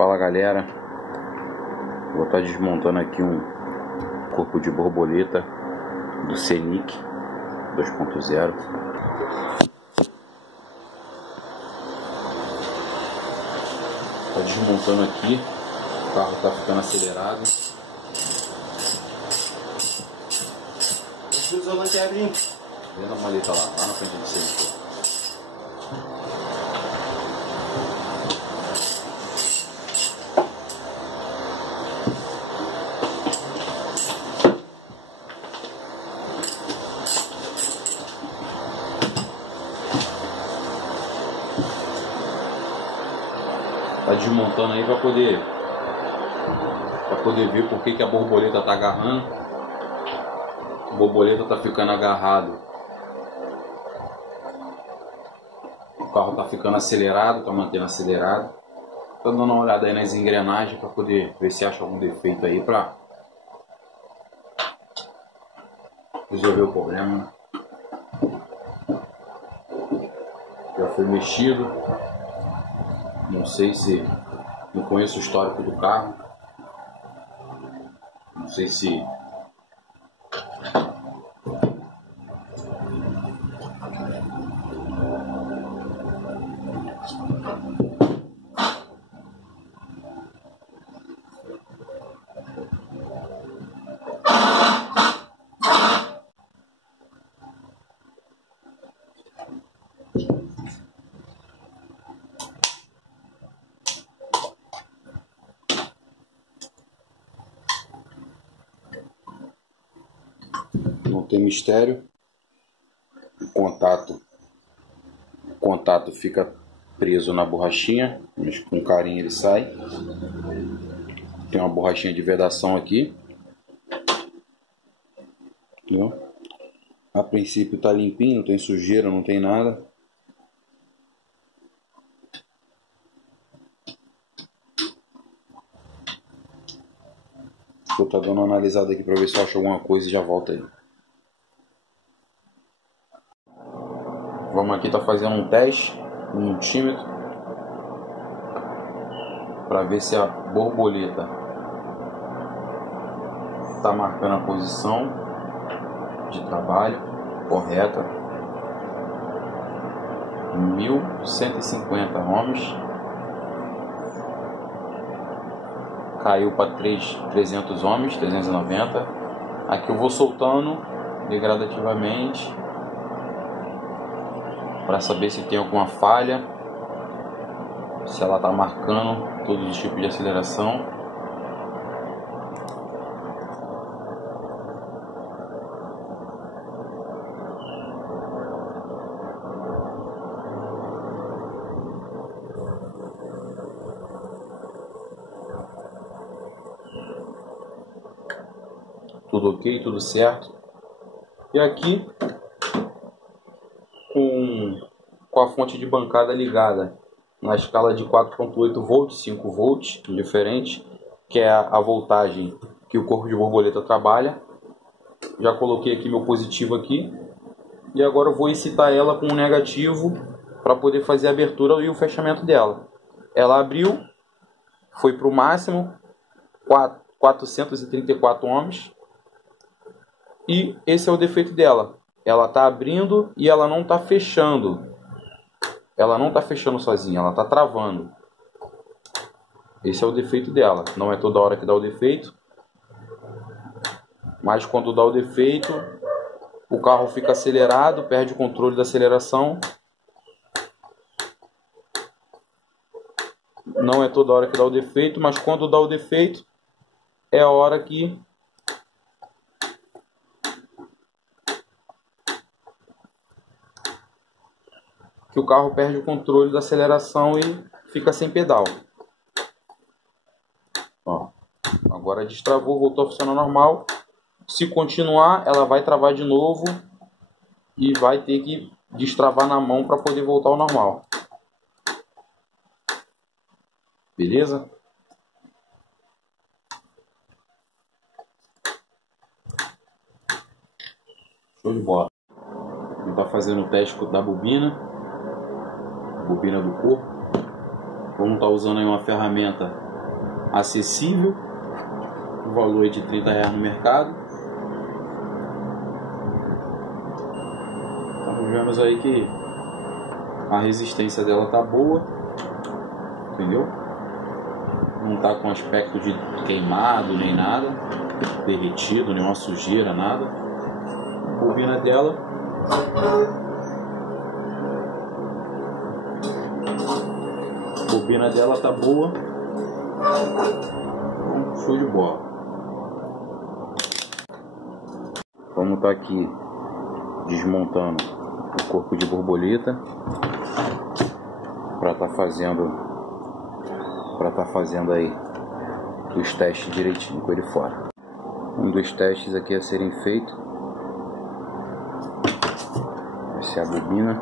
Fala galera, vou estar desmontando aqui um corpo de borboleta do Scenic 2.0. Tá desmontando aqui, o carro tá ficando acelerado. O isolante é abrindo. Vê na maleta lá na frente do Scenic. Tá desmontando aí para poder ver por que a borboleta tá agarrando. A borboleta tá ficando agarrado. O carro tá ficando acelerado, tá mantendo acelerado. Tô dando uma olhada aí nas engrenagens para poder ver se acha algum defeito aí para resolver o problema. Já foi mexido. Não sei se... Não conheço o histórico do carro. Não sei se... Não tem mistério. O contato fica preso na borrachinha, mas com carinho ele sai. Tem uma borrachinha de vedação aqui. Entendeu? A princípio tá limpinho, não tem sujeira, não tem nada. Vou estar dando uma analisada aqui para ver se eu acho alguma coisa e já volto aí. Vamos aqui tá fazendo um teste, um multímetro, para ver se a borboleta está marcando a posição de trabalho correta. 1150 ohms. Caiu para 300 ohms, 390. Aqui eu vou soltando gradativamente para saber se tem alguma falha, se ela está marcando todos os tipos de aceleração. Tudo ok, tudo certo. E aqui com a fonte de bancada ligada na escala de 4.8 volts, 5 volts, indiferente, que é a voltagem que o corpo de borboleta trabalha. Já coloquei aqui meu positivo aqui e agora eu vou excitar ela com um negativo para poder fazer a abertura e o fechamento dela. Ela abriu, foi para o máximo, 434 ohms, e esse é o defeito dela. Ela está abrindo e ela não está fechando. Ela não está fechando sozinha, ela está travando. Esse é o defeito dela. Não é toda hora que dá o defeito, mas quando dá o defeito, o carro fica acelerado, perde o controle da aceleração. Não é toda hora que dá o defeito, mas quando dá o defeito, é a hora que o carro perde o controle da aceleração e fica sem pedal. Ó, agora destravou, voltou a funcionar normal. Se continuar, ela vai travar de novo e vai ter que destravar na mão para poder voltar ao normal. Beleza? Show de bola. Ele está fazendo o teste da bobina do corpo. Vamos estar usando aí uma ferramenta acessível, o valor é de R$30 no mercado. Então, vemos aí que a resistência dela tá boa, entendeu? Não tá com aspecto de queimado nem nada, derretido, nenhuma sujeira, nada. A bobina dela tá boa, show de bola. Vamos tá aqui desmontando o corpo de borboleta para tá fazendo aí os testes direitinho com ele fora. Um dos testes aqui a serem feito vai ser a bobina.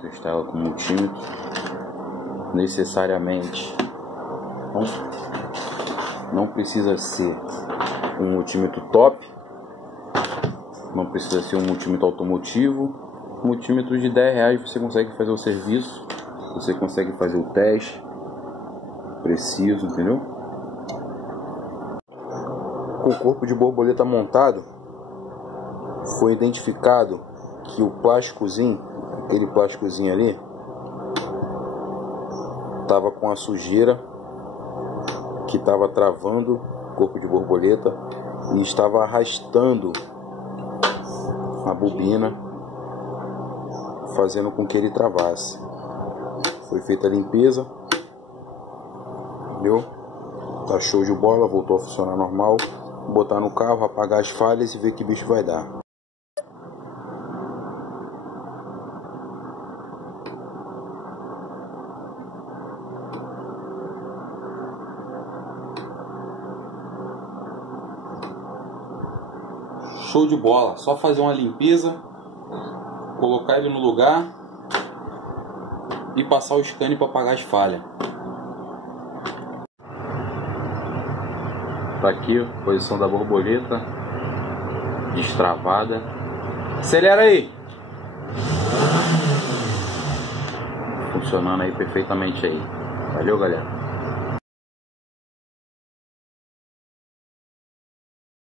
Testar ela com multímetro. Necessariamente não precisa ser um multímetro top, não precisa ser um multímetro automotivo. Multímetro de R$10 você consegue fazer o serviço, você consegue fazer o teste preciso, entendeu? Com o corpo de borboleta montado, foi identificado que o plásticozinho, aquele plásticozinho ali, estava com a sujeira que estava travando o corpo de borboleta e estava arrastando a bobina, fazendo com que ele travasse. Foi feita a limpeza, entendeu? Tá show de bola, voltou a funcionar normal. Vou botar no carro, apagar as falhas e ver que bicho vai dar. Show de bola, só fazer uma limpeza, colocar ele no lugar e passar o scanner para apagar as falhas. Tá aqui a posição da borboleta destravada. Acelera aí! Funcionando aí perfeitamente aí. Valeu, galera.